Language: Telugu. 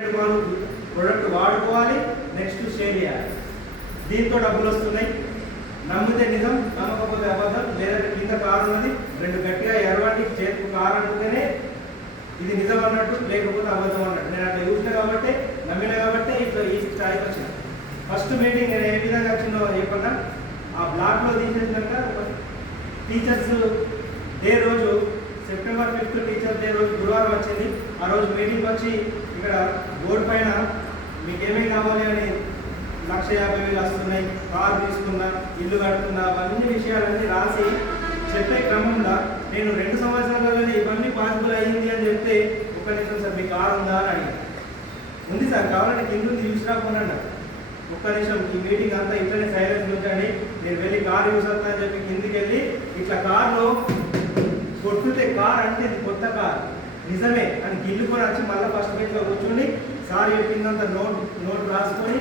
ప్రోడక్ట్ వాడుకోవాలి, నెక్స్ట్ షేర్ చేయాలి. దీంతో డబ్బులు వస్తున్నాయి. నమ్మితే నిజం, నమ్మకపోతే అబద్ధం. లేదంటే కింద కారు ఉన్నది, రెండు గట్టిగా ఎరవంటి చేతికి కారు అంటుంటేనే ఇది నిజం అన్నట్టు, లేకపోతే అబద్ధం అన్నట్టు. నేను అట్లా చూసిన కాబట్టి, నమ్మిన కాబట్టి ఇట్లా ఈ స్థాయికి వచ్చిన. ఫస్ట్ మీటింగ్ నేను ఏ విధంగా వచ్చిందో చెప్పన్నా, ఆ బ్లాక్లో తీసేసినాక టీచర్స్ డే రోజు సెప్టెంబర్ 5th టీచర్స్ డే రోజు గురువారం వచ్చింది. ఆ రోజు మీటింగ్ వచ్చి ఇక్కడ బోర్డు పైన మీకు ఏమేమి కావాలి అని 1,50,000 వస్తున్నాయి, కారు తీసుకున్నా, ఇల్లు కట్టుకున్నా, అవన్నీ విషయాలన్నీ రాసి చెప్పే క్రమంలో నేను 2 సంవత్సరాలలోనే ఇవన్నీ పాసిబుల్ అయ్యింది అని చెప్తే, ఒక్క నిమిషం సార్ మీ కారు ఉందా అని అడిగాను. ఉంది సార్, కావాలంటే కింద తీసుకురాకుండా. ఒక్క నిమిషం ఈ మీటింగ్ అంతా ఇట్లనే సైలెన్స్ ఉంచండి, నేను వెళ్ళి కారు యూస్ అవుతా అని చెప్పి కిందికి వెళ్ళి ఇట్లా కారులో కొట్టుతే కార్ అంటే ఇది కొత్త కార్ నిజమే అని గిల్లుకొని వచ్చి మళ్ళీ ఫస్ట్ బెంచ్లో కూర్చొని సార్ చెప్పిందంత నోట్ రాసుకొని